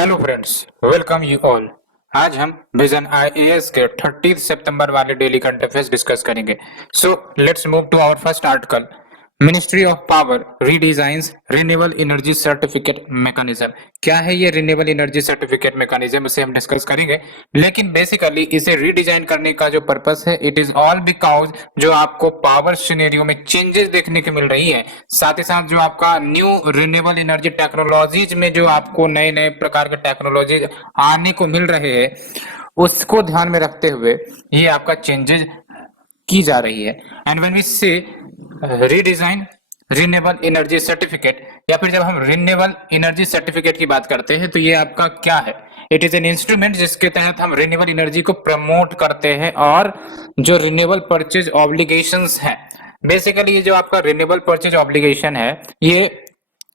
Hello friends, welcome you all. आज हम vision IAS के 30 सितंबर वाले डेली करंट अफेयर्स डिस्कस करेंगे। So let's move to our first article. Ministry of power redesigns renewable energy certificate mechanism. क्या है ये renewable energy certificate mechanism, इसे हम डिस्कस करेंगे। लेकिन बेसिकली इसे रीडिजाइन करने का जो पर्पस है, इट इज ऑल बिकॉज जो आपको पावर सिनेरियो में चेंजेस देखने को मिल रही है, साथ ही साथ जो आपका न्यू रिन्यूएबल एनर्जी टेक्नोलॉजीज में जो आपको नए नए प्रकार के टेक्नोलॉजी आने को मिल रहे हैं, उसको ध्यान में रखते हुए ये आपका चेंजेस की जा रही है। एंड व्हेन वी से रीडिजाइन रिन्यूएबल एनर्जी सर्टिफिकेट, या फिर जब हम रिन्यूएबल एनर्जी सर्टिफिकेट की बात करते हैं तो ये आपका क्या है? इट इज एन इंस्ट्रूमेंट जिसके तहत हम रिन्यूएबल एनर्जी को प्रमोट करते हैं और जो रिन्यूएबल परचेज ऑब्लिगेशंस है, बेसिकली ये जो आपका रिन्यूएबल परचेज ऑब्लिगेशन है, ये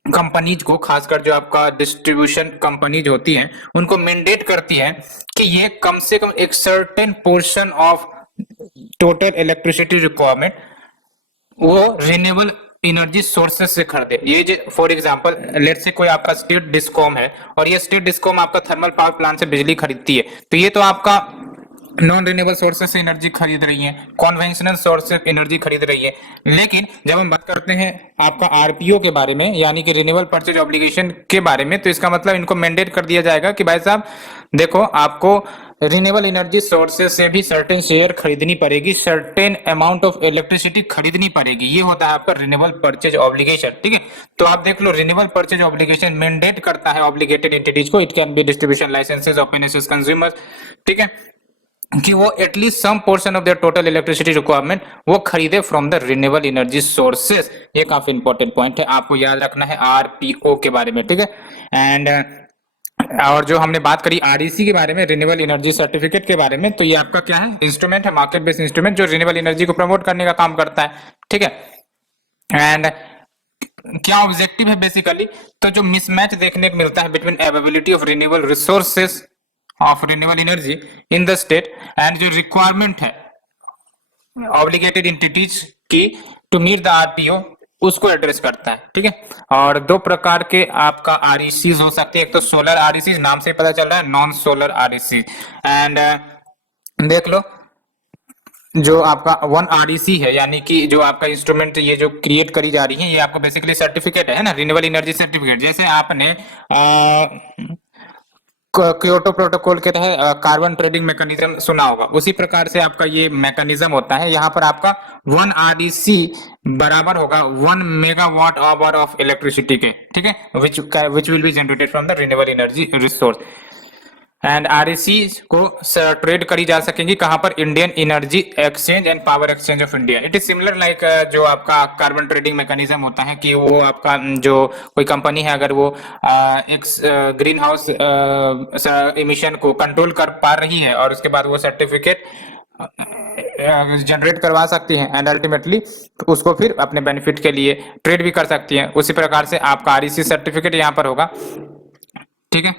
कंपनीज को, खासकर जो आपका डिस्ट्रीब्यूशन कंपनीज होती हैं, उनको मैंडेट करती है कि ये कम से कम एक certain portion of total electricity requirement वो रिन्यूएबल एनर्जी सोर्सेस से खरीदे। ये फॉर एग्जांपल लेट्स से कोई आपका स्टेट डिस्कॉम है और ये स्टेट डिस्कॉम आपका थर्मल पावर प्लांट से बिजली खरीदती है, तो ये तो आपका नॉन रिन्यूएबल सोर्सेस से एनर्जी खरीद रही है, कॉन्वेंशनल सोर्स से एनर्जी खरीद रही है। लेकिन जब हम बात करते हैं आपका आरपीओ के बारे में, यानी कि रिन्यूएबल परचेज ऑब्लिगेशन के बारे में, तो इसका मतलब इनको मैंडेट कर दिया जाएगा कि भाई साहब देखो, आपको रिन्यूएबल एनर्जी सोर्सेज से भी सर्टेन शेयर खरीदनी पड़ेगी, सर्टेन अमाउंट ऑफ इलेक्ट्रिसिटी खरीदनी पड़ेगी। ये होता है आपका रिन्यूएबल परचेज ऑब्लिगेशन। ठीक है, तो आप देख लो, रिन्यूएबल परचेज ऑब्लिगेशन मैंडेट करता है ऑब्लिगेटेड एंटिटीज को, it can be distribution licences, open access consumers, ठीक है, कि वो at least some portion of their total electricity requirement वो खरीदे from the renewable energy sources. ये काफी इंपॉर्टेंट पॉइंट है, आपको याद रखना है आरपीओ के बारे में। ठीक है, एंड और जो हमने बात करी आरईसी के बारे में, रिन्यूएबल एनर्जी सर्टिफिकेट के बारे में, तो ये आपका क्या है? इंस्ट्रूमेंट है, मार्केट बेस्ड इंस्ट्रूमेंट, जो रिन्यूएबल एनर्जी को प्रमोट करने का काम करता है। ठीक है, एंड क्या ऑब्जेक्टिव है बेसिकली? तो जो मिसमैच देखने को मिलता है between availability of renewable resources of renewable energy in the state and जो रिक्वायरमेंट है ऑब्लिगेटेड एंटिटीज की टू मीट द आरपीओ, उसको एड्रेस करता है। ठीक है, और दो प्रकार के आपका आरईसीज हो सकते हैं, एक तो सोलर आरईसीज, नाम से पता चल रहा है, नॉन सोलर आरईसीज। एंड देख लो, जो आपका वन आरईसी है, यानी कि जो आपका इंस्ट्रूमेंट ये जो क्रिएट करी जा रही है, ये आपको बेसिकली सर्टिफिकेट है ना, रिन्यूएबल एनर्जी सर्टिफिकेट। जैसे आपने क्योटो प्रोटोकॉल के तहत कार्बन ट्रेडिंग मैकेनिज्म सुना होगा, उसी प्रकार से आपका ये मैकेनिज्म होता है। यहाँ पर आपका 1 आरईसी बराबर होगा 1 मेगावाट आवर ऑफ इलेक्ट्रिसिटी के। ठीक है, which will be generated from the renewable energy resource. And REC को ट्रेड करी जा सकेंगी कहां पर? Indian energy exchange and power exchange of India. It is similar like जो आपका कार्बन ट्रेडिंग मैकेनिज्म होता है, कि वो आपका जो कोई कंपनी है, अगर वो एक ग्रीन हाउस इमिशन को कंट्रोल कर पा रही है और उसके बाद वो सर्टिफिकेट जनरेट करवा सकती है एंड अल्टीमेटली उसको फिर अपने बेनिफिट के लिए ट्रेड भी कर सकती है, उसी प्रकार से आपका आरईसी सर्टिफिकेट यहाँ पर होगा। ठीक है,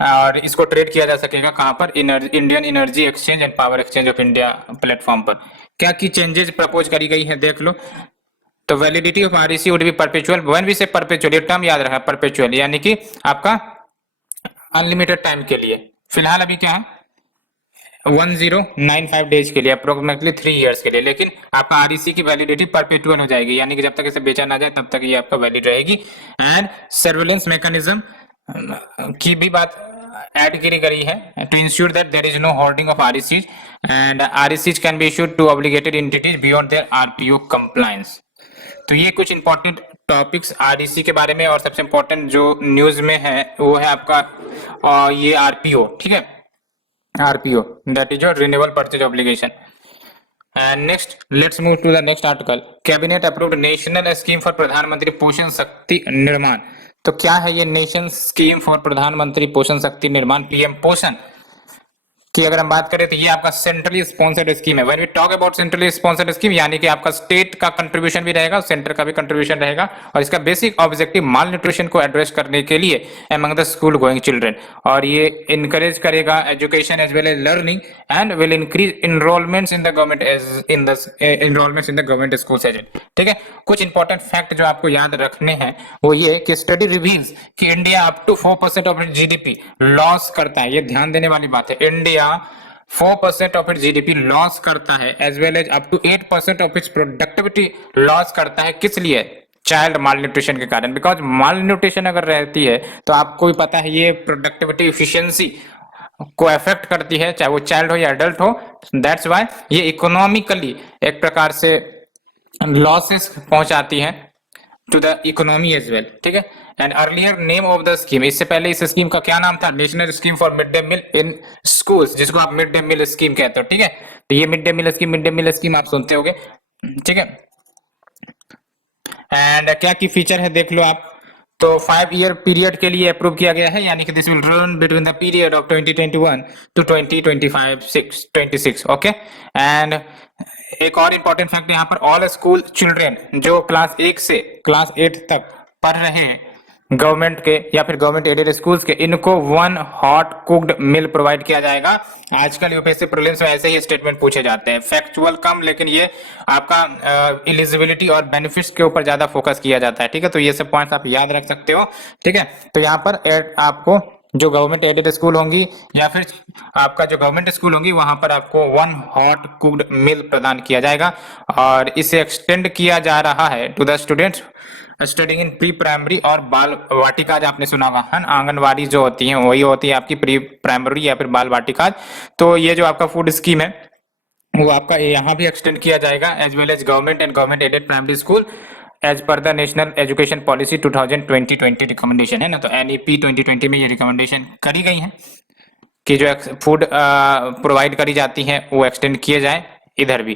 और इसको ट्रेड किया जा सकेगा कहां पर? Indian energy exchange and power exchange of India platform पर। क्या की चेंजेस प्रपोज करी गई है, देख लो। तो validity of REC would be perpetual. When we say perpetual, ये टर्म याद रखा, परपेचुअल यानी कि आपका अनलिमिटेड टाइम के लिए। फिलहाल अभी क्या है? 1095 डेज के लिए, अप्रोक्सीमेटली 3 इयर्स के लिए। लेकिन आपका आरईसी की वैलिडिटी परपेचुअल हो जाएगी, यानी कि जब तक इसे बेचा ना जाए तब तक ये आपका वैलिड रहेगी। एंड सर्विलेंस मैकेनिज्म की भी बात ऐड की गई है, to ensure that there is no hoarding of RECs and RECs can be issued to obligated entities beyond their RPO compliance. तो ये कुछ इंपॉर्टेंट टॉपिक्स आरईसी के बारे में, और सबसे इंपॉर्टेंट जो न्यूज में है वो है आपका ये आरपीओ। ठीक है, RPO that is your renewable purchase obligation. And next, let's move to the next article. Cabinet approved national scheme for प्रधानमंत्री पोषण शक्ति निर्माण। तो क्या है ये नेशन स्कीम फॉर प्रधानमंत्री पोषण शक्ति निर्माण, पीएम पोषण? कि अगर हम बात करें तो ये आपका सेंट्रली स्पॉन्सर्ड स्कीम है। When we talk about centrally sponsored scheme यानी कि आपका स्टेट का कंट्रीब्यूशन भी रहेगा, सेंटर का भी कंट्रीब्यूशन रहेगा, और इसका बेसिक ऑब्जेक्टिव माल न्यूट्रिशन को एड्रेस करने के लिए among the school going children, और ये इनकरेज करेगा education as well as learning and will increase enrolments in the government as in the enrolments in the government schools as. ठीक है, कुछ इंपॉर्टेंट फैक्ट जो आपको याद रखने हैं वो ये कि स्टडी रिवील्स कि India up to 4% of its GDP loss करता है। ये ध्यान देने वाली बात है, India 4% of its GDP loss करता है, as well as up to 8% of its productivity loss करता है। किस लिए? चाइल्ड माल न्यूट्रिशन के कारण। बिकॉज माल न्यूट्रिशन अगर रहती है तो आपको भी पता है ये प्रोडक्टिविटी इफिशियंसी को अफेक्ट करती है, चाहे वो चाइल्ड हो या एडल्ट हो। दैट्स वाई ये इकोनॉमिकली एक प्रकार से लॉसेस पहुंचाती है to the economy as well. ठीक है, and earlier name of the scheme, इससे पहले इस स्कीम का क्या नाम था? National scheme for mid day meal in schools, जिसको आप मिड डे मील स्कीम कहते हो। ठीक है, तो ये मिड डे मील स्कीम आप सुनते होगे। ठीक है, एंड क्या की फीचर है देख लो आप। तो 5 ईयर पीरियड के लिए अप्रूव किया गया है, यानी कि this will run between the period of 2021 to 2026। Okay, and एक और इंपॉर्टेंट फैक्ट यहाँ पर, ऑल स्कूल चिल्ड्रेन जो क्लास 1 से क्लास 8 तक पढ़ रहे हैं गवर्नमेंट के या फिर गवर्नमेंट एडेड स्कूल्स के, इनको 1 हॉट कुक्ड मील प्रोवाइड किया जाएगा। आजकल यूपीएससी प्रीलिम्स में ऐसे ही स्टेटमेंट पूछे जाते हैं, फैक्चुअल कम, लेकिन ये आपका एलिजिबिलिटी और बेनिफिट्स के ऊपर ज्यादा फोकस किया जाता है। ठीक है, तो ये सब पॉइंट्स आप याद रख सकते हो। ठीक है, तो यहाँ पर आपको जो गवर्नमेंट एडेड स्कूल होंगी या फिर आपका जो गवर्नमेंट स्कूल होंगी वहां पर आपको 1 हॉट कुक्ड मील प्रदान किया जाएगा, और इसे एक्सटेंड किया जा रहा है to the students studying in pre primary और बाल वाटिका। आपने सुना होगा है, आंगनवाड़ी जो होती है वही होती है आपकी प्री प्राइमरी या फिर बाल वाटिका। तो ये जो आपका फूड स्कीम है वो आपका यहाँ भी एक्सटेंड किया जाएगा, as well as government and government aided primary school as per the national education policy 2020 recommendation है ना। तो एनईपी 2020 में ये रिकमेंडेशन करी गई है कि जो फूड प्रोवाइड करी जाती है वो एक्सटेंड किए जाए इधर भी।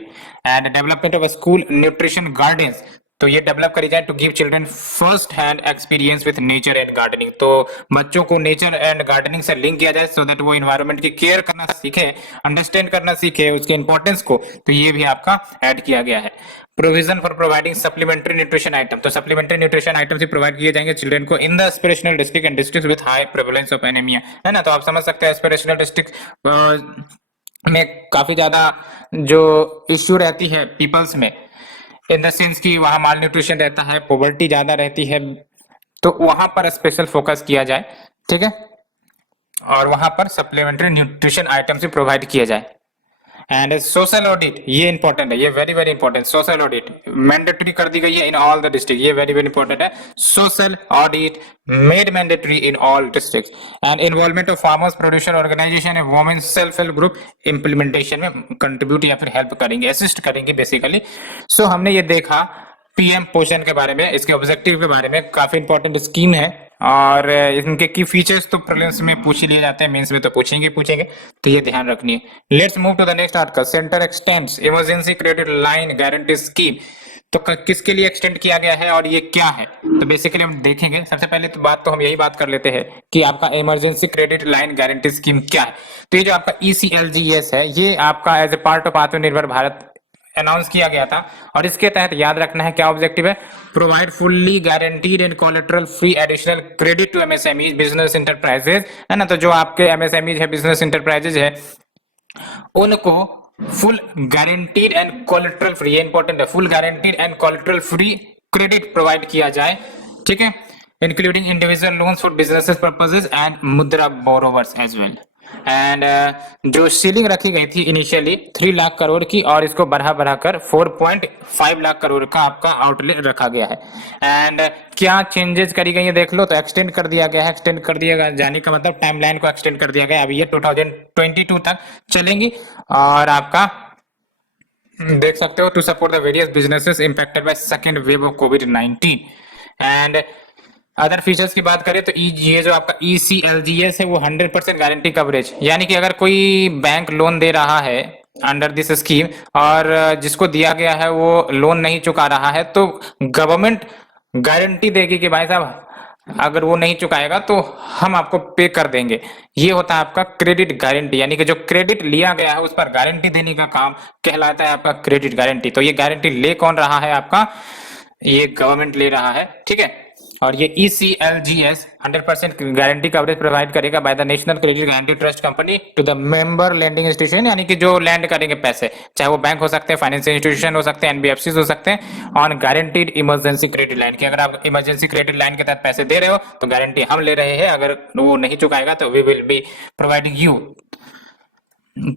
And development of school nutrition gardens, तो ये डेवलप करी जाए to give children first hand experience with nature and gardening. तो बच्चों को नेचर एंड गार्डनिंग से लिंक किया जाए सो दैट वो इन्वायरमेंट की केयर करना सीखे, अंडरस्टैंड करना सीखे उसके इंपॉर्टेंस को। तो ये भी आपका ऐड किया गया है। Provision for providing supplementary nutrition item, तो सप्लीमेंट्री न्यूट्रिशन आइटम भी प्रोवाइड किए जाएंगे चिल्ड्रन को in the aspirational district and district with high prevalence of anaemia, है ना। तो आप समझ सकते हैं एस्पिरेशनल डिस्ट्रिक्ट में काफी ज्यादा जो इश्यू रहती है पीपल्स में, इन द सेंस कि वहां माल न्यूट्रिशन रहता है, पॉवर्टी ज्यादा रहती है, तो वहां पर स्पेशल फोकस किया जाए। ठीक है, और वहां पर सप्लीमेंट्री न्यूट्रिशन आइटम से प्रोवाइड किया जाए। एंड सोशल ऑडिट, ये इंपॉर्टेंट है, ये very very important. Social audit mandatory कर दी गई है इन ऑल द डिस्ट्रिक्ट, ये वेरी वेरी इंपॉर्टेंट है। Social audit made mandatory in all district. And involvement of farmers producer organisation and women self help group implementation में contribute या फिर help करेंगे, असिस्ट करेंगे बेसिकली। सो हमने ये देखा पीएम पोषण के बारे में, इसके ऑब्जेक्टिव के बारे में, काफी इंपॉर्टेंट स्कीम है और इनके की फीचर्स तो प्रीलिम्स में पूछ लिए जाते हैं, मेंस में तो पूछेंगे, तो ये ध्यान रखनी है। Let's move to the next article, centre extends emergency credit line guarantee scheme. तो किसके लिए एक्सटेंड किया गया है और ये क्या है? तो बेसिकली हम देखेंगे, सबसे पहले तो बात तो हम यही बात कर लेते हैं कि आपका emergency credit line guarantee scheme क्या है। तो ये जो आपका ECLGS है, ये आपका एज ए पार्ट ऑफ आत्मनिर्भर भारत अनाउंस किया गया था, और इसके तहत याद रखना है क्या ऑब्जेक्टिव है? Provide fully guaranteed and collateral free additional credit to MSME business enterprises, है ना। तो जो आपके MSME है, बिजनेस इंटरप्राइजेज है, उनको full guaranteed and collateral free, ये इंपॉर्टेंट है, full guaranteed and collateral free credit provide किया जाए। ठीक है, including individual loans for business purposes and मुद्रा बोरोवर्स एज वेल। एंड जो सीलिंग रखी गई थी इनिशियली 3 लाख करोड़ की, और इसको बढ़ाकर 4.5 लाख करोड़ का आपका आउटले रखा गया है। एंड क्या चेंजेस करी गई है देख लो, तो एक्सटेंड कर दिया गया है, एक्सटेंड कर दिया जाने का मतलब टाइमलाइन को एक्सटेंड कर दिया गया। अभी ये 2022 तक चलेंगी, और आपका देख सकते हो to support the various businesses impacted by second wave of कोविड-19। एंड अदर फीचर्स की बात करें तो ये जो आपका ECLGS है वो 100% गारंटी कवरेज, यानी कि अगर कोई बैंक लोन दे रहा है अंडर दिस स्कीम और जिसको दिया गया है वो लोन नहीं चुका रहा है, तो गवर्नमेंट गारंटी देगी कि भाई साहब अगर वो नहीं चुकाएगा तो हम आपको पे कर देंगे। ये होता है आपका क्रेडिट गारंटी, यानी कि जो क्रेडिट लिया गया है उस पर गारंटी देने का काम कहलाता है आपका क्रेडिट गारंटी। तो ये गारंटी ले कौन रहा है आपका, ये गवर्नमेंट ले रहा है, ठीक है। और ये ECLGS 100% गारंटी कवरेज प्रोवाइड करेगा by the national credit guarantee trust company to the member lending institution, यानी कि जो लैंड करेंगे पैसे, चाहे वो बैंक हो सकते हैं, फाइनेंशियल इंस्टीट्यूशन हो सकते हैं, NBFC हो सकते हैं, on guaranteed emergency credit line की। अगर आप इमरजेंसी क्रेडिट लाइन के तहत पैसे दे रहे हो तो गारंटी हम ले रहे हैं, अगर वो नहीं चुकाएगा तो we will be providing you.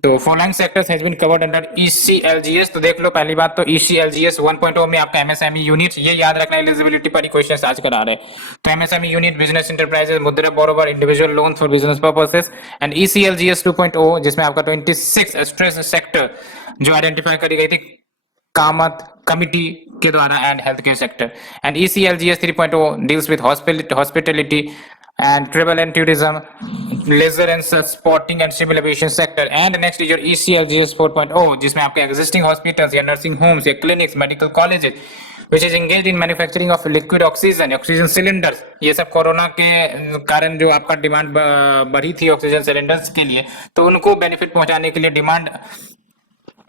तो following sectors has been covered under ECLGS। तो देख लो, पहली बात तो ECLGS 1.0 में आपका MSME यूनिट, ये याद रखना, एलिजिबिलिटी पर ही क्वेश्चंस आज करा रहे हैं। तो MSME यूनिट, बिजनेस इंटरप्राइजेस, मुद्रा borrower, individual loan for business purposes. And ECLGS 2.0 जिसमें आपका 26 स्ट्रेस सेक्टर जो आइडेंटिफाई करी गई थी कामत कमिटी के द्वारा and health care sector. And ECLGS 3.0 deals with hospitality and travel and tourism, leisure and sporting and civil aviation sector. And next is your ECLGS 4.0 जिसमें आपके existing hospitals या nursing homes या clinics, medical colleges which is engaged in manufacturing of liquid oxygen cylinders। ये सब corona के कारण जो आपका डिमांड बढ़ी थी ऑक्सीजन सिलेंडर्स के लिए, तो उनको बेनिफिट पहुंचाने के लिए डिमांड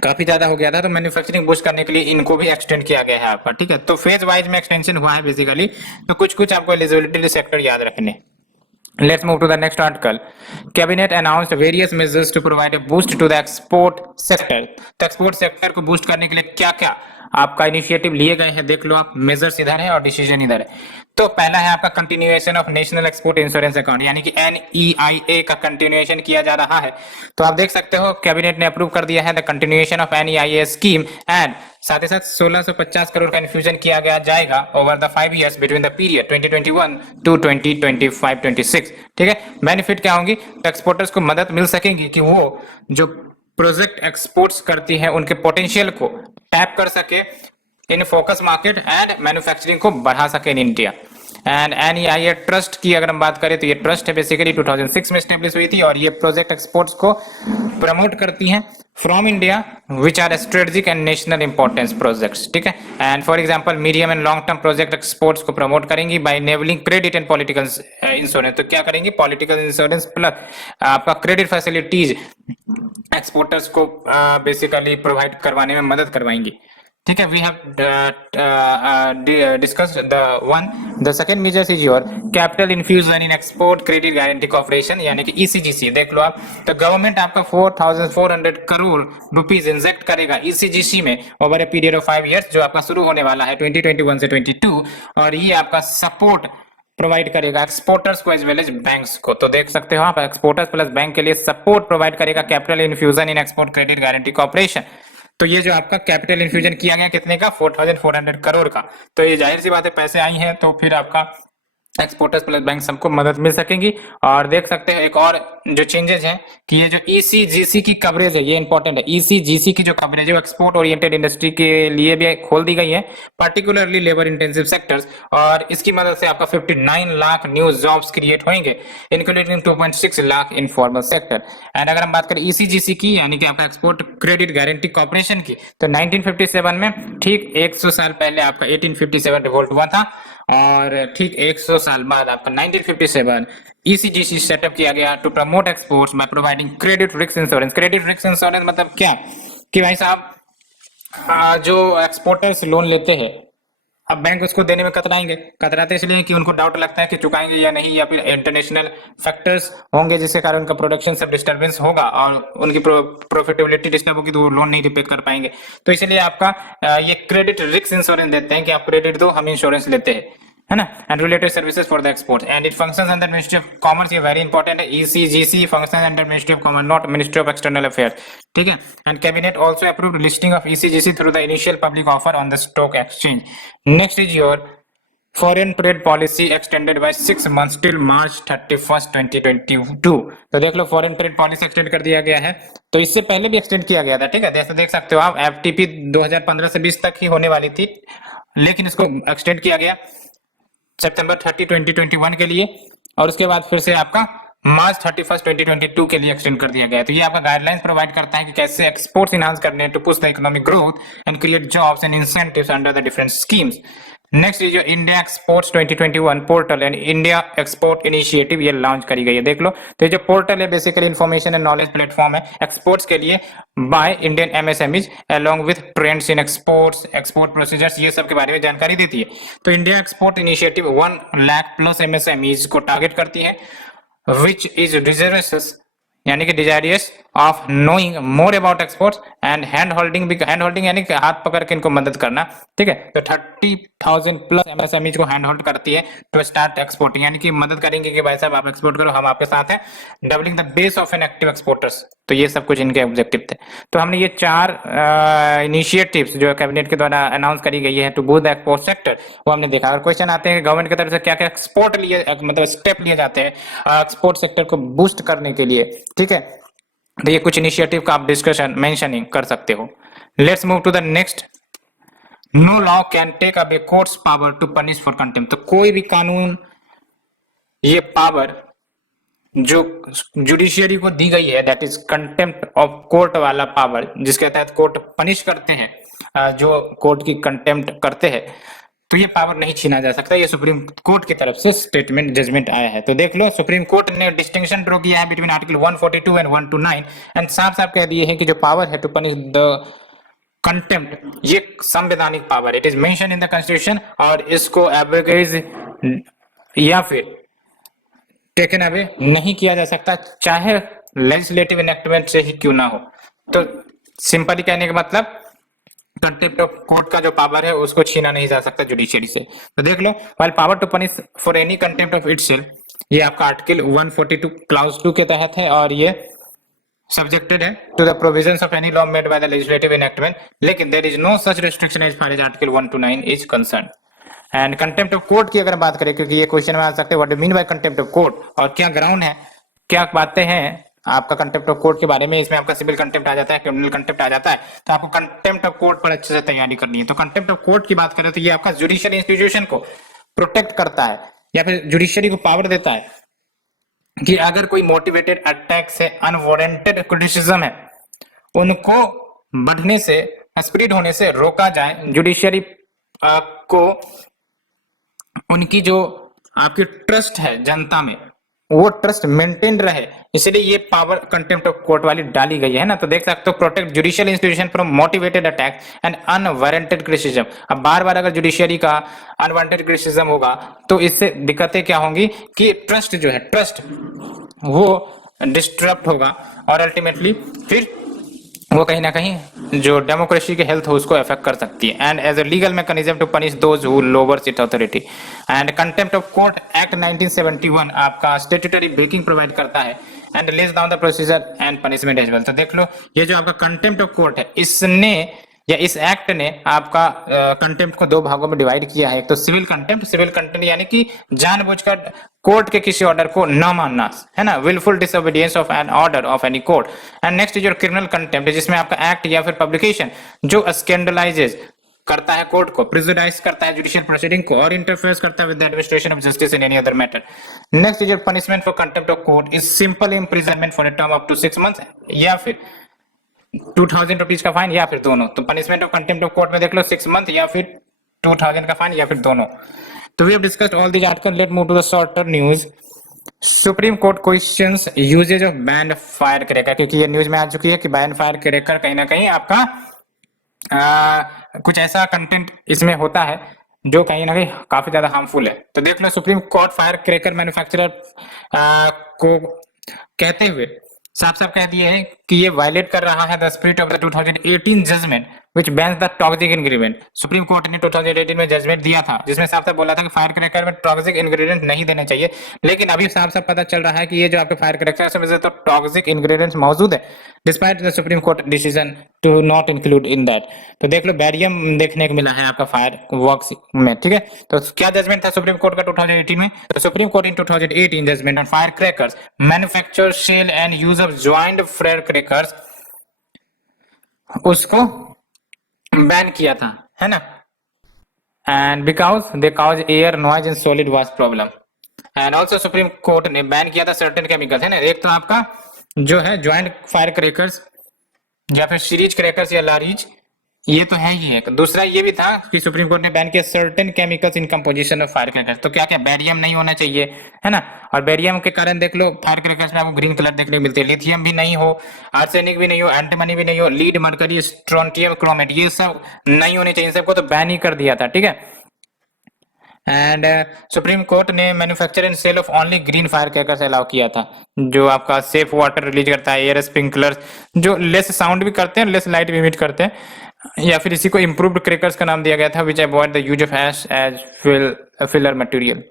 काफी ज्यादा हो गया था, तो मैन्युफैक्चरिंग बूस्ट करने के लिए इनको भी एक्सटेंड किया गया है आपका, ठीक है। तो फेज वाइज में एक्सटेंशन हुआ है बेसिकली। तो कुछ आपको एलिजिबिलिटी सेक्टर याद रखने। Let's move to the next article. Cabinet announced various measures to provide a boost to the export sector। तो एक्सपोर्ट सेक्टर को बूस्ट करने के लिए क्या क्या आपका इनिशिएटिव लिए गए हैं, देख लो आप। मेजर्स इधर है और डिसीजन इधर है। तो पहला है आपका continuation of national export insurance account, यानी कि NEIA का कंटिन्यूएशन किया जा रहा है। तो आप देख सकते हो कैबिनेट ने अप्रूव कर दिया है the continuation of NEIA scheme, and साथ ही साथ 1650 करोड़ का इन्फ्यूजन किया गया जाएगा over the 5 years between the period 2021 to 2025-26, ठीक है। बेनिफिट क्या होंगी, तो एक्सपोर्टर्स को मदद मिल सकेगी कि वो जो प्रोजेक्ट एक्सपोर्ट्स करती है उनके पोटेंशियल को टैप कर सके in focus market and manufacturing को बढ़ा सके in India. And NEIA trust की अगर हम बात करें तो ये ट्रस्ट है बेसिकली 2006 में स्टेब्लिश हुई थी, और ये प्रोजेक्ट एक्सपोर्ट्स को प्रमोट करती हैं from India which are strategic and national importance projects, ठीक है। And for example medium and long term project exports को प्रमोट करेंगी by enabling credit and political insurance. तो क्या करेंगी, पॉलिटिकल इंश्योरेंस प्लस आपका क्रेडिट फैसिलिटीज एक्सपोर्टर्स को basically provide करवाने में मदद करवाएंगी, ठीक है। We have discussed the second major is your capital infusion in export credit guarantee corporation, यानी कि ECGC। देख लो आप, तो गवर्नमेंट आपका 4400 करोड़ रुपीज इंजेक्ट करेगा ECGC में over a period of 5 years, जो आपका शुरू होने वाला है 2021 से 22, और ये आपका सपोर्ट प्रोवाइड करेगा एक्सपोर्टर्स को एज वेल एज बैंक्स को। तो देख सकते हो आप, एक्सपोर्टर्स प्लस बैंक के लिए सपोर्ट प्रोवाइड करेगा capital infusion in export credit guarantee corporation. तो ये जो आपका कैपिटल इन्फ्यूजन किया गया कितने का, 4400 करोड़ का। तो ये जाहिर सी बात है, पैसे आई हैं तो फिर आपका एक्सपोर्टर्स प्लस बैंक सबको मदद मिल सकेगी। और देख सकते हैं एक और जो चेंजेस हैं कि ये जो ECGC की कवरेज है, ये इंपॉर्टेंट है। ECGC की जो कवरेज है वो एक्सपोर्ट ओरिएंटेड इंडस्ट्री के लिए भी खोल दी गई है, पर्टिकुलरली लेबर इंटेंसिव सेक्टर्स, और इसकी मदद से आपका 59 लाख न्यू जॉब्स क्रिएट होंगे, including 2.6 lakh informal sector. And अगर हम बात करें ECGC की, यानी कि आपका एक्सपोर्ट क्रेडिट गारंटी कॉर्पोरेशन की, तो 1957 में ठीक 100 साल पहले आपका 1857 रिवोल्ट हुआ था, और ठीक 100 साल बाद आपका 1957 ECGC सेटअप किया गया to promote exports by providing credit risk insurance. Credit risk insurance मतलब क्या, कि भाई साहब जो एक्सपोर्टर्स लोन लेते हैं, अब बैंक उसको देने में कतराते इसलिए कि उनको डाउट लगता है कि चुकाएंगे या नहीं, या फिर इंटरनेशनल फैक्टर्स होंगे जिसके कारण उनका प्रोडक्शन सब डिस्टर्बेंस होगा और उनकी प्रॉफिटेबिलिटी डिस्टर्ब होगी, तो वो लोन नहीं रिपे कर पाएंगे। तो इसलिए आपका ये क्रेडिट रिस्क इंश्योरेंस देते हैं कि आप क्रेडिट दो, हम इंश्योरेंस लेते हैं, है ना। And related services for the export, and it functions under ministry of commerce. ये वेरी इंपॉर्टेंट है, ECGC functions under ministry of commerce, not ministry of external affairs, ठीक है। And cabinet also approved listing of ECGC through the initial public offer on the stock exchange. Next is your foreign trade policy extended by 6 months till March 31, 2022। तो देख लो, foreign trade policy extend कर दिया गया है, तो इससे पहले भी एक्सटेंड किया गया था, ठीक है। जैसे देख सकते हो आप, FTP 2015 से 20 तक ही होने वाली थी, लेकिन इसको एक्सटेंड किया गया सितंबर 30, 2021 के लिए, और उसके बाद फिर से आपका मार्च 31 2022 के लिए एक्सटेंड कर दिया गया है। तो ये आपका गाइडलाइंस प्रोवाइड करता है कि कैसे एक्सपोर्ट्स इनहांस करने to push the economic growth and create jobs and incentives under the different schemes. Next is India exports 2021 portal and India export initiative, ये लॉन्च करी गई है। देख लो, तो ये जो पोर्टल है basically information and knowledge platform है एक्सपोर्ट्स के लिए by Indian MSMEs along with trends in exports, export procedures, ये सब के बारे में जानकारी देती है। तो India export initiative 1 lakh plus MSMEs को टारगेट करती है which is desirous यानी कि desirous of knowing more about exports and hand holding यानी कि हाथ पकड़ के इनको मदद करना, ठीक है। तो 30,000 प्लस एमएसएमईज को हैंड होल्ड करती है टू स्टार्ट एक्सपोर्टिंग, यानी कि मदद करेंगे कि भाई साहब आप एक्सपोर्ट करो, हम आपके साथ हैं। Doubling the base of an active exporters, तो ये सब कुछ इनके ऑब्जेक्टिव थे। तो हमने ये 4 इनिशिएटिव्स जो कैबिनेट के द्वारा अनाउंस करी गई है to boost the export sector, वो हमने देखा। और क्वेश्चन आते हैं गवर्नमेंट की तरफ से क्या क्या एक्सपोर्ट लिए मतलब स्टेप लिए जाते हैं एक्सपोर्ट सेक्टर को बूस्ट करने के लिए, ठीक है। तो ये कुछ इनिशिएटिव का आप डिस्कशन मेंशनिंग कर सकते हो। Let's move to the next. No law can take away courts power to punish for contempt. तो कोई भी कानून ये पावर जो जुडिशियरी को दी गई है, that is contempt of court वाला पावर, जिसके तहत कोर्ट पनिश करते हैं जो कोर्ट की कंटेम्प्ट करते हैं, तो ये पावर नहीं छीना जा सकता। ये सुप्रीम कोर्ट की तरफ से स्टेटमेंट जजमेंट आया है। तो देख लो, सुप्रीम कोर्ट ने डिस्टिंक्शन ड्रॉ किया है बिटवीन आर्टिकल 142 एंड 129 एंड साफ साफ कह दिए हैं कि जो पावर है टू पनिश द कंटेम्प्ट, ये संवैधानिक power, it is mention in the constitution, और इसको एब्रोगेज या फिर टेकन अवे नहीं किया जा सकता, चाहे लेजिस्लेटिव इनेक्टमेंट से ही क्यों ना हो। तो सिंपली कहने का मतलब कंटेम्प्ट ऑफ कोर्ट का जो पावर है उसको छीना नहीं जा सकता जुडिशियरी से। तो देख लो, while power to punish for any contempt of itself, ये आपका आर्टिकल 142 क्लाउज 2 के तहत है, और ये सब्जेक्टेड है to the provisions of any law made by the legislative enactment, लेकिन there is no such restriction as far as article 129 is concern. And contempt of court की अगर बात करें, क्योंकि ये क्वेश्चन में आ सकते हैं what do mean by contempt of court, और क्या ग्राउंड है, क्या बातें हैं आपका कंटेम्प्ट ऑफ कोर्ट के बारे में। इसमें आपका सिविल कंटेम्प्ट आ जाता है, क्रिमिनल कंटेम्प्ट आ जाता है, तो आपको कंटेम्प्ट ऑफ कोर्ट पर अच्छे से तैयारी करनी है। तो कंटेम्प्ट ऑफ कोर्ट की बात करें तो ये आपका जुडिशियल इंस्टीट्यूशन को प्रोटेक्ट करता है, या फिर जुडिशियरी को पावर देता है कि अगर कोई मोटिवेटेड अटैक से अनवारंटेड क्रिटिसिज्म है, उनको बढ़ने से, स्प्रेड होने से रोका जाए, जुडिशियरी को उनकी जो आपकी ट्रस्ट है जनता में, वो ट्रस्ट मेंटेन रहे, इसलिए ये पावर कंटेम्प्ट ऑफ कोर्ट वाली डाली गई है ना। तो देख सकते हो, protect judicial institution from motivated attack and unwarranted criticism. अब बार बार अगर जुडिशियरी का अनवांटेड क्रिटिसिज्म होगा तो इससे दिक्कतें क्या होंगी कि ट्रस्ट जो है, ट्रस्ट वो डिस्टर्ब होगा, और अल्टीमेटली फिर वो कहीं ना कहीं जो डेमोक्रेसी के हेल्थ हो उसको अफेक्ट कर सकती है। And as a legal mechanism to punish those who lowers it authority. And contempt of court act 1971 आपका स्टैट्यूटरी बेकिंग प्रोवाइड करता है and lays down the procedure and punishment as well. तो देख लो, ये जो आपका कंटेम्प्ट ऑफ कोर्ट है, इसने या इस एक्ट ने आपका कंटेम्प्ट को 2 भागों में डिवाइड किया है। एक तो सिविल कंटेम्प्ट यानी कि जानबूझकर कोर्ट के किसी ऑर्डर को न मानना, है ना, wilful disobedience of an order of any court. And next is your criminal contempt, जिसमें आपका एक्ट या फिर पब्लिकेशन जो स्कैंडलाइजेज करता है कोर्ट को, प्रेजुडाइज करता है जुडिशियल प्रोसीडिंग को, और इंटरफेयर करता है with the administration of justice in any other matter. Next is your punishment for contempt of court is simple imprisonment for a term up to 6 months या फिर 2000 rupees का fine, या फिर दोनों। तो punishment of contempt of court में देख लो 6 month या फिर 2000 का फाइन, या फिर दोनों। तो we have discussed all these article. Let move to the shorter news. Supreme court questions usages of banned fire cracker, क्योंकि ये न्यूज में आ चुकी है कि बैंड फायर क्रैकर कहीं ना कहीं आपका कुछ ऐसा कंटेंट इसमें होता है जो कहीं ना कहीं काफी ज्यादा हार्मफुल है। तो देख लो, Supreme Court fire cracker manufacturer को कहते हुए साफ साफ कह दिए हैं कि ये वायलेट कर रहा है the spirit of the 2018 judgment which bans the toxic ingredient. Supreme court ने 2018 में जजमेंट दिया था जिसमें साफ साफ बोला था कि फायर क्रैकर में टॉक्सिक इंग्रेडिएंट नहीं देने चाहिए, लेकिन अभी साफ साफ पता चल रहा है कि ये जो आपके फायर क्रैकर में तो टॉक्सिक इंग्रेडिएंट्स मौजूद है despite the supreme court decision to not include in that. तो देख लो, बैरियम देखने को मिला है आपका फायर वर्क्स में, ठीक है। तो क्या जजमेंट था सुप्रीम कोर्ट का 2018 में? तो supreme court in 2018 judgment on fire crackers manufacture, sale and use of joint fire crackers उसको बैन किया था, है ना। And because they cause air noise and solid waste problem. And also supreme court ने ban किया था certain chemicals, है ना। एक तो आपका जो है ज्वाइंट फायर क्रैकर्स या फिर सीरीज क्रैकर्स या लारीज, ये तो है ही एक। दूसरा ये भी था कि सुप्रीम कोर्ट ने बैन किया certain chemicals in composition of fire crackers. तो क्या क्या बैरियम नहीं होना चाहिए, है ना। और बैरियम के कारण देख लो फायर क्रैकर्स में आपको ग्रीन कलर देखने को मिलते हैं। लिथियम भी नहीं हो, आर्सेनिक भी नहीं हो, एंटीमनी भी नहीं हो, लीड, मरकरी, स्ट्रोंटियम, क्रोमेट, ये सब नहीं होने चाहिए। इन सबको तो बैन ही कर दिया था, ठीक है। एंड सुप्रीम कोर्ट ने manufacture and sale of only green fire crackers allow किया था, जो आपका सेफ वाटर रिलीज करता है, एयर स्प्रिंकलर्स जो लेस साउंड भी करते हैं, लेस लाइट भी इमिट करते हैं, या फिर इसी को इम्प्रूव्ड क्रैकर्स का नाम दिया गया था, which avoid the use of ash as filler material.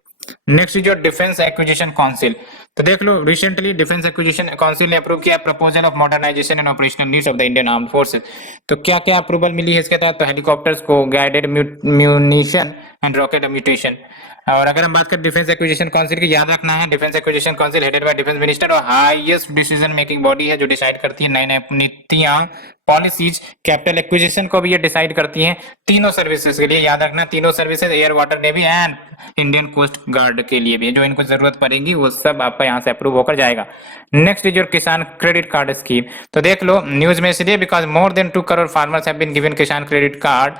Next is your defence acquisition council. तो देख लो रिसेंटली डिफेंस एक्विजिशन काउंसिल ने अप्रूव किया proposal of modernisation and operational needs of the Indian armed forces. तो क्या क्या approval मिली है इसके तहत? तो हेलीकॉप्टर्स को, guided munition and rocket mutation. और अगर हम बात करें डिफेंस एक्विजिशन काउंसिल की, याद रखना है defence acquisition council headed by defence minister और हाईएस्ट डिसीजन मेकिंग बॉडी है, जो डिसाइड करती है नई नई नीतियां, पॉलिसीज। कैपिटल एक्विजिशन को भी ये डिसाइड करती हैं तीनों सर्विसेज के लिए, याद रखना तीनों services, air, water, navy and Indian coast guard के लिए भी, जो इनको जरूरत पड़ेगी वो सब आपका यहाँ से अप्रूव होकर जाएगा। Next is your Kisan credit card scheme. तो देख लो न्यूज में इसलिए because more than 2 crore farmers have been given Kisan credit card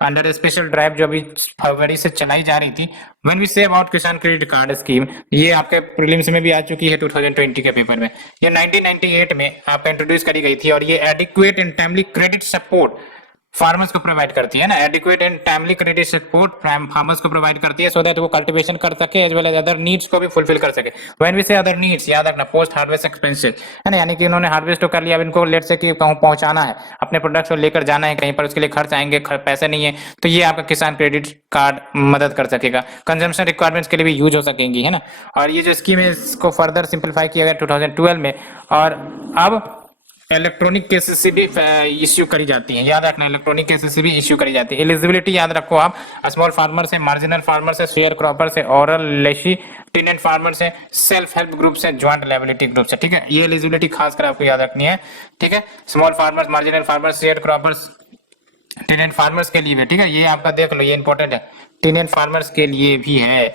under special drive, जो अभी फरवरी से चलाई जा रही थी। When we say about Kisan credit card scheme, ये आपके प्रीलिम्स में भी आ चुकी है 2020 के पेपर में। ये 1998 में आपका इंट्रोड्यूस करी गई थी और ये adequate and timely credit support farmers को प्रोवाइड करती है ना, adequate and timely credit support farmers को प्रोवाइड करती है, सो दैट वो कल्टीवेशन कर सके as well as other needs को भी फुलफिल कर सके। When we say other needs, याद रखना पोस्ट हार्वेस्ट एक्सपेंसेस, है ना, यानी कि उन्होंने हार्वेस्ट तो कर लिया, अब इनको लेट से कि कहूं पहुंचाना है, अपने प्रोडक्ट्स को लेकर जाना है कहीं पर, उसके लिए खर्च आएंगे, पैसे नहीं है, तो ये आपका किसान क्रेडिट कार्ड मदद कर सकेगा। कंजम्पशन रिक्वायरमेंट्स के लिए भी यूज हो सकेंगी, है ना। और ये जो स्कीम है इसको फर्दर सिंप्लीफाई किया गया 2012 में, और अब इलेक्ट्रॉनिक केसेस भी इश्यू करी जाती है, याद रखना इलेक्ट्रॉनिक केसेस भी इश्यू करी जाती है। एलिजिबिलिटी याद रखो आप, स्मॉल फार्मर से, मार्जिनल फार्मर से, शेयर क्रॉपर से, ओरल लेशी टेनेंट फार्मर से, सेल्फ हेल्प ग्रुप से, ज्वाइंट लायबिलिटी ग्रुप से, ठीक है। ये एलिजिबिलिटी खासकर आपको याद रखनी है, ठीक है। Small farmers, marginal farmers, share croppers, tenant farmers के लिए भी, ठीक है। ये आपका देख लो, ये इंपॉर्टेंट है, टेनेंट फार्मर्स के लिए भी है,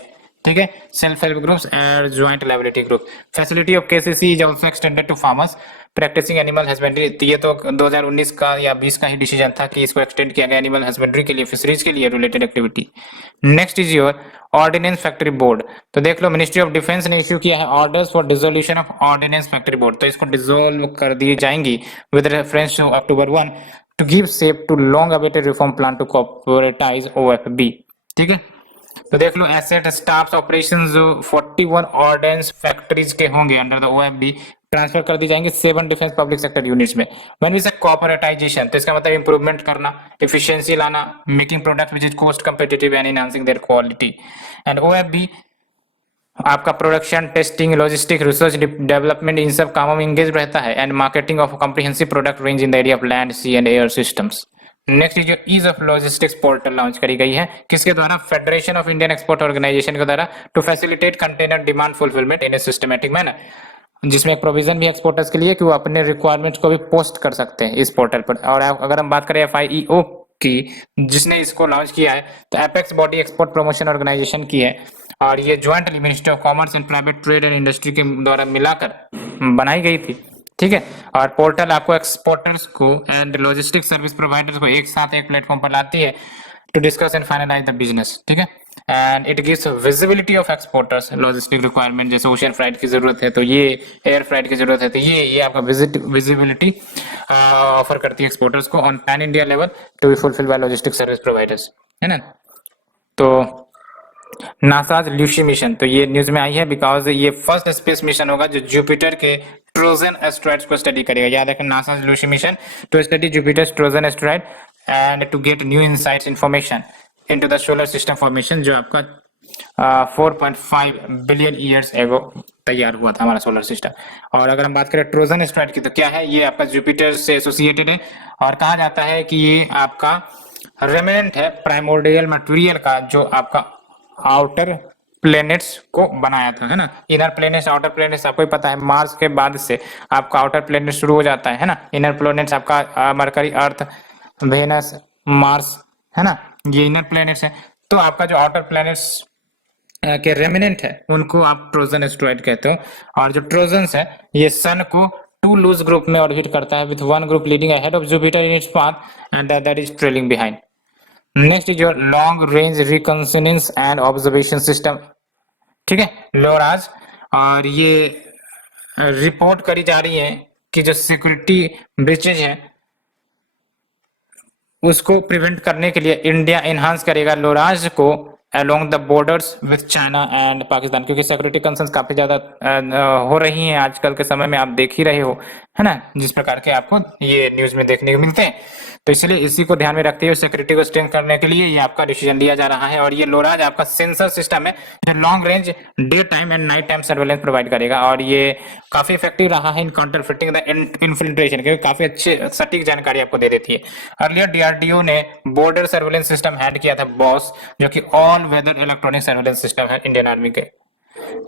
ठीक है। Self help groups and joint liability group. Facility of KCC is also extended to farmers practising animal husbandry. ये तो 2019 का या 20 का ही डिसीजन था कि इसको एक्सटेंड किया गया एनिमल हस्बेंड्री के लिए, फिशरीज के लिए related activity. Next is your ordnance factory board. तो देख लो मिनिस्ट्री ऑफ डिफेंस ने इश्यू किया है orders for dissolution of ordnance factory board. तो इसको डिसोल्व कर दी जाएंगी with reference to October 1 to give shape to long awaited reform plan to corporatise OFB, ठीक है। तो देख लो एसेट स्टाफ ऑपरेशंस जो 41 ऑर्डिनेंस फैक्ट्रीज के होंगे अंडर द ओएफबी ट्रांसफर कर दी जाएंगे 7 डिफेंस पब्लिक सेक्टर यूनिट्स में। व्हेन वी से कॉर्पोरेटाइजेशन, तो इसका मतलब इंप्रूवमेंट करना, एफिशिएंसी लाना, making product which is cost competitive and enhancing their quality. And OFB आपका production, testing, logistic, research development, इन सब कामों में इंगेज रहता है, and marketing of comprehensive product range in the area of land, sea and air systems. Next जो ease of logistics portal launch करी गई है, किसके द्वारा? Federation of Indian export organisation के द्वारा, to facilitate container demand fulfilment in a systematic manner, जिसमें एक प्रोविजन भी एक्सपोर्टर्स के लिए कि वो अपने रिक्वायरमेंट्स को भी पोस्ट कर सकते हैं इस पोर्टल पर। और अगर हम बात करें FIEO की, जिसने इसको लॉन्च किया है, तो apex body export promotion organisation की है, और ये jointly ministry of commerce and private trade and industry के द्वारा मिलाकर बनाई गई थी, ठीक है। और पोर्टल आपको एक्सपोर्टर्स को एंड लॉजिस्टिक सर्विस प्रोवाइडर्स को एक साथ एक प्लेटफॉर्म पर लाती है to discuss and finalise the business, ठीक है। And it gives visibility of exporters logistic requirement, जैसे ओशन फ्राइट की जरूरत है तो ये, एयर फ्राइट की जरूरत है तो ये आपका विजिबिलिटी ऑफर करती है एक्सपोर्टर्स को on pan India level to be fulfil by logistic service providers, है ना। तो नासाज ल्यूसी मिशन, तो ये न्यूज में आई है बिकॉज ये फर्स्ट स्पेस मिशन होगा जो जुपिटर के ट्रोजन एस्टेरॉइड्स को स्टडी करेगा। याद रखें NASA's Lucy mission to study Jupiter's Trojan asteroid and to get new insights information into the solar system formation, जो आपका 4.5 बिलियन ईयर्स एगो तैयार हुआ था हमारा सोलर सिस्टम। और अगर हम बात करें ट्रोजन एस्टेरॉइड की, तो क्या है? ये आपका जुपिटर से एसोसिएटेड है और कहा जाता है कि ये आपका रेमिनेंट है प्राइमोर्डियल मटेरियल का, जो आपका आउटर प्लेनेट्स को बनाया था, है ना। इनर प्लेनेट्स, आउटर प्लेनेट्स आपको ही पता है, मार्स के बाद से आपका आउटर प्लेनेट शुरू हो जाता है ना। इनर प्लेनेट्स आपका मरकरी, अर्थ, वेनस, मार्स, है ना, ये इनर प्लेनेट्स है। तो आपका जो आउटर प्लेनेट्स के रेमिनेंट है उनको आप ट्रोजन एस्टेरॉइड कहते हो। और जो ट्रोजन्स है ये सन को टू लूज ग्रुप में ऑर्बिट करता है, with one group leading ahead of Jupiter in its path and the other is trailing behind. Next is your long range reconnaissance and observation system, ठीक है, लोराज। और ये रिपोर्ट करी जा रही है कि जो सिक्योरिटी ब्रीचेज है उसको प्रिवेंट करने के लिए इंडिया एनहांस करेगा लोराज को along the borders with China and Pakistan, क्योंकि सिक्योरिटी कंसर्न्स काफी ज्यादा हो रही हैं आजकल के समय में, आप देख ही रहे हो, है ना, जिस प्रकार के आपको ये न्यूज में देखने को मिलते हैं। तो इसलिए इसी को ध्यान में रखते हुए सिक्योरिटी को स्ट्रेंथ करने के लिए ये आपका डिसीजन लिया जा रहा है। और ये लोराज आपका सेंसर सिस्टम है जो long range day time and night time surveillance provide करेगा, और ये काफी इफेक्टिव रहा है in counter fitting the infiltration, क्योंकि काफी अच्छी सटीक जानकारी आपको दे देती है। अर्लियर डीआरडीओ ने बॉर्डर सर्वेलेंस सिस्टम हैंड किया था बॉस, जो कि all weather electronic surveillance system है इंडियन आर्मी के।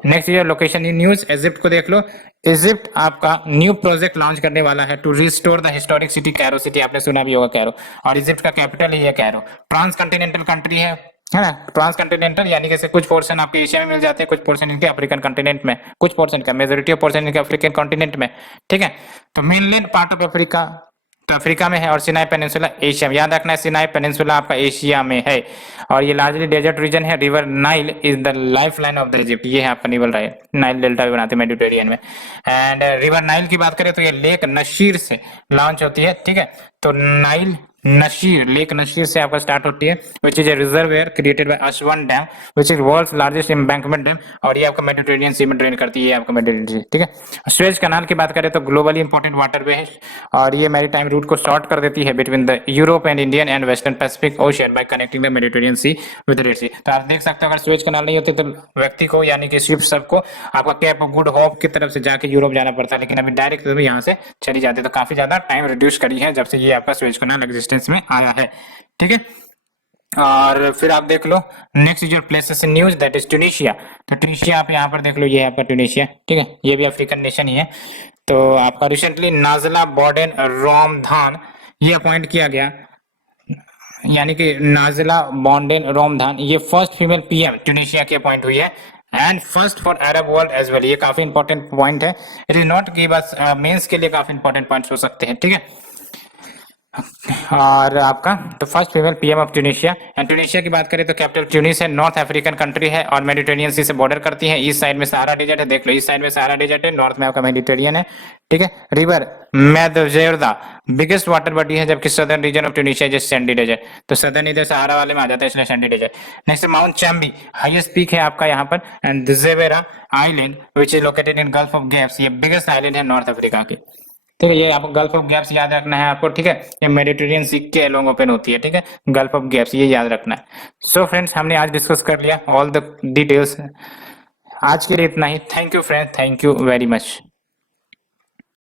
नेक्स्ट ये लोकेशन इन न्यूज, इजिप्ट को देख लो। इजिप्ट आपका न्यू प्रोजेक्ट लॉन्च करने वाला है to restore the historic city Cairo city, आपने सुना भी होगा कैरो, और इजिप्ट का कैपिटल ही है कैरो। ट्रांस कॉन्टिनेंटल कंट्री है ना, ट्रांस कॉन्टिनेंटल यानी कि कुछ पोर्शन आपके एशिया में मिल जाते हैं, कुछ पोर्शन इनके अफ्रीकन कॉन्टिनेंट में, कुछ पोर्शन का मेजोरिटी ऑफ पोर्शन इनके अफ्रीकन कॉन्टिनेंट में, ठीक है। तो मेनलैंड पार्ट ऑफ अफ्रीका तो अफ्रीका में है, और सिनाई पेनिनसुला एशिया में, याद रखना है सिनाई पेनिनसुला आपका एशिया में है, और ये लार्जली डेजर्ट रीजन है। River Nile is the life line of the Egypt, ये है आपका नाइल डेल्टा भी बनाते हैं मेडिटेरियन में। एंड रिवर नाइल की बात करें तो ये लेक नशीर से लॉन्च होती है, ठीक है। तो नाइल नशीर, लेक नशीर से आपका स्टार्ट होती है, which is a reservoir created by Aswan dam which is world's largest embankment dam, और ये आपका मेडिटेरियन सी में ड्रेन करती है आपका मेडिटेरियन, ठीक है। स्वेज कनाल की बात करें तो ग्लोबली इंपॉर्टेंट वाटरवे है, और ये मैरीटाइम रूट को शॉर्ट कर देती है between the Europe and Indian and western Pacific Ocean by connecting the Mediterranean Sea with Red Sea. तो आप देख सकते हो अगर स्वेज कनाल नहीं होती तो व्यक्ति को यानी कि शिप सबको आपका केप ऑफ गुड होप की तरफ से जाके यूरोप जाना पड़ता है, लेकिन अभी डायरेक्ट यहाँ से चली जाती है, तो काफी ज्यादा टाइम रिड्यूस करी है जब से ये आपका स्वेज कनाल एग्जिस्टेंस में आया है, ठीक है। और फिर आप देख लो next is your places in news, that is Tunisia. तो ट्यूनीशिया आप यहाँ पर देख लो, ये है आपका ट्यूनीशिया, ठीक है, ये भी अफ्रीकन नेशन ही है। तो आपका रिसेंटली नाजला बॉर्डन रोमधान ये अपॉइंट किया गया, यानी कि नाजला बॉन्डेन रोमधान ये फर्स्ट फीमेल पीएम ट्यूनीशिया की अपॉइंट हुई है, and first for Arab world as well. ये काफी इंपॉर्टेंट पॉइंट है, इट इज नॉट कि बस मेंस के लिए काफी इंपॉर्टेंट पॉइंट्स हो सकते हैं, ठीक है। और आपका तो first female PM of Tunisia. And Tunisia की बात करें तो कैपिटल ट्यूनिस है, नॉर्थ अफ्रीकन कंट्री है, और मेडिटेरियन सी से बॉर्डर करती है। ईस्ट साइड में सहारा डेजर्ट है, देख लो ईस्ट साइड में सहारा डेजर्ट है, नॉर्थ में आपका मेडिटेरियन है, ठीक है। River Medjerda biggest water body है, जबकि southern region of Tunisia just sandy desert, तो सदर्न इधर सहारा वाले में आ जाता है, इसलिए sandy desert. Next Mount Chambi highest peak है आपका यहाँ पर, and Djerba island which is located in Gulf of Gabes, ये बिगेस्ट आइलैंड है नॉर्थ अफ्रीका की, ठीक है। ये आपको गल्फ ऑफ गैप्स याद रखना है आपको, ठीक है, ये मेडिटेरियन सी के अलोंग ओपन होती है, ठीक है, गल्फ ऑफ गैप्स ये याद रखना है। सो फ्रेंड्स हमने आज डिस्कस कर लिया ऑल द डिटेल्स, आज के लिए इतना ही। Thank you friends, thank you very much.